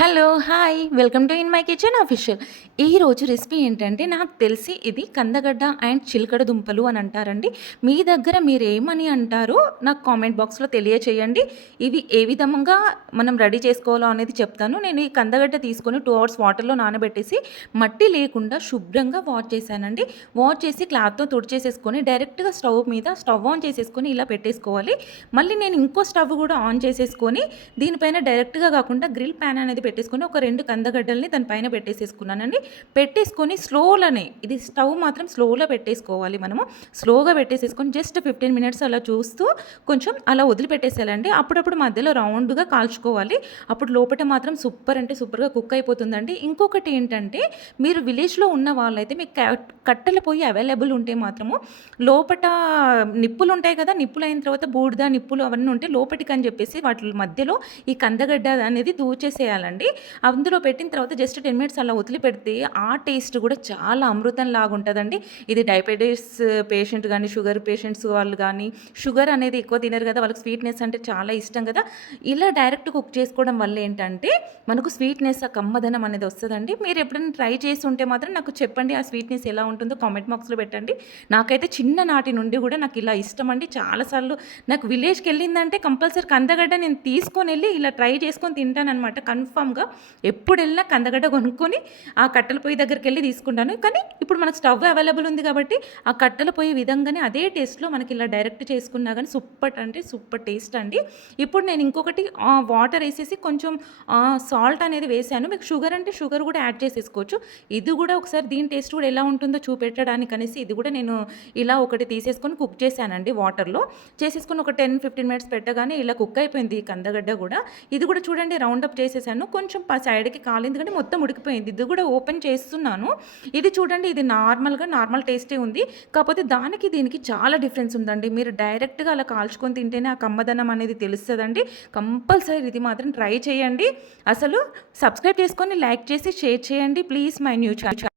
Hello hi. Welcome to in my kitchen official ఈరోజు recipe ఏంటంటే నాకు తెలిసి ఇది కందగడ్డ అండ్ చిలకడ దుంపలు అని అంటారండి. మీ దగ్గర మీరు ఏమని అంటారో నాకు కామెంట్ బాక్స్లో తెలియచేయండి. ఇవి ఏ విధంగా మనం రెడీ చేసుకోవాలో అనేది చెప్తాను. నేను ఈ కందగడ్డ తీసుకొని టూ అవర్స్ వాటర్లో నానబెట్టేసి మట్టి లేకుండా శుభ్రంగా వాష్ చేశానండి. వాష్ చేసి క్లాత్తో తుడిచేసేసుకొని డైరెక్ట్గా స్టవ్ మీద స్టవ్ ఆన్ చేసేసుకొని ఇలా పెట్టేసుకోవాలి. మళ్ళీ నేను ఇంకో స్టవ్ కూడా ఆన్ చేసేసుకొని దీనిపైన డైరెక్ట్గా కాకుండా గ్రిల్ ప్యాన్ అనేది పెట్టేసుకొని ఒక రెండు కందగడ్డల్ని దానిపైన పెట్టేసేసుకున్నానండి. పెట్టేసుకొని స్లోలోనే ఇది స్టవ్ మాత్రం స్లోలో పెట్టేసుకోవాలి మనము. స్లోగా పెట్టేసేసుకొని జస్ట్ ఫిఫ్టీన్ మినిట్స్ అలా చూస్తూ కొంచెం అలా వదిలిపెట్టేసేయాలండి. అప్పుడప్పుడు మధ్యలో రౌండ్గా కాల్చుకోవాలి. అప్పుడు లోపల మాత్రం సూపర్ అంటే సూపర్గా కుక్ అయిపోతుందండి. ఇంకొకటి ఏంటంటే మీరు విలేజ్లో ఉన్న వాళ్ళైతే మీకు క- కట్టెల పొయ్యి అవైలబుల్ ఉంటే మాత్రము లోపట నిప్పులు ఉంటాయి కదా నిప్పులు అయిన తర్వాత బూడిద నిప్పులు అవన్నీ ఉంటే లోపటికి అని చెప్పేసి వాటి మధ్యలో ఈ కందగడ్డ అనేది దూచేసేయాలండి. అందులో పెట్టిన తర్వాత జస్ట్ టెన్ మినిట్స్ అలా వదిలిపెడితే ఆ టేస్ట్ కూడా చాలా అమృతం లాగా ఉంటుందండి ఇది డయాబెటీస్ పేషెంట్ కానీ షుగర్ పేషెంట్స్ వాళ్ళు కానీ షుగర్ అనేది ఎక్కువ తినరు కదా వాళ్ళకి స్వీట్నెస్ అంటే చాలా ఇష్టం కదా. ఇలా డైరెక్ట్ కుక్ చేసుకోవడం వల్ల ఏంటంటే మనకు స్వీట్నెస్ ఆ కమ్మదనం అనేది వస్తుందండి. మీరు ఎప్పుడైనా ట్రై చేసి ఉంటే మాత్రం నాకు చెప్పండి ఆ స్వీట్నెస్ ఎలా ఉంటుందో కామెంట్ బాక్స్లో పెట్టండి. నాకైతే చిన్ననాటి నుండి కూడా నాకు ఇలా ఇష్టం అండి చాలాసార్లు నాకు విలేజ్కి వెళ్ళిందంటే కంపల్సరీ కందగడ్డ నేను తీసుకొని వెళ్ళి ఇలా ట్రై చేసుకొని తింటానమాట కన్ఫామ్గా ఎప్పుడు వెళ్ళినా కందగడ్డ కొనుక్కొని ఆ కట్టెల పొయ్యి దగ్గరికి వెళ్ళి తీసుకుంటాను. కానీ ఇప్పుడు మనకు స్టవ్ అవైలబుల్ ఉంది కాబట్టి ఆ కట్టెల పొయ్యి విధంగానే అదే టేస్ట్లో మనకి ఇలా డైరెక్ట్ చేసుకున్నా కానీ సూపర్ అంటే సూపర్ టేస్ట్ అండి. ఇప్పుడు నేను ఇంకొకటి వాటర్ వేసేసి కొంచెం సాల్ట్ అనేది వేసాను. మీకు షుగర్ అంటే షుగర్ కూడా యాడ్ చేసేసుకోవచ్చు. ఇది కూడా ఒకసారి దీని టేస్ట్ కూడా ఎలా ఉంటుందో చూపెట్టడానికి అనేసి ఇది కూడా నేను ఇలా ఒకటి తీసేసుకొని కుక్ చేశానండి వాటర్లో. చేసేసుకొని ఒక టెన్ ఫిఫ్టీన్ మినిట్స్ పెట్టగానే ఇలా కుక్ అయిపోయింది కందగడ్డ కూడా. ఇది కూడా చూడండి రౌండ్ అప్ చేసేసాను. కొంచెం సైడ్కి కాలేదు కానీ మొత్తం ఉడికిపోయింది. ఇది కూడా ఓపెన్ చేస్తున్నాను. ఇది చూడండి ఇది నార్మల్గా నార్మల్ టేస్టే ఉంది. కాకపోతే దానికి దీనికి చాలా డిఫరెన్స్ ఉందండి. మీరు డైరెక్ట్గా అలా కాల్చుకొని తింటేనే ఆ కమ్మదనం అనేది తెలుస్తుందండి. కంపల్సరీ ఇది మాత్రం ట్రై చేయండి. అసలు సబ్స్క్రైబ్ చేసుకొని లైక్ చేసి షేర్ చేయండి. Please my new channel.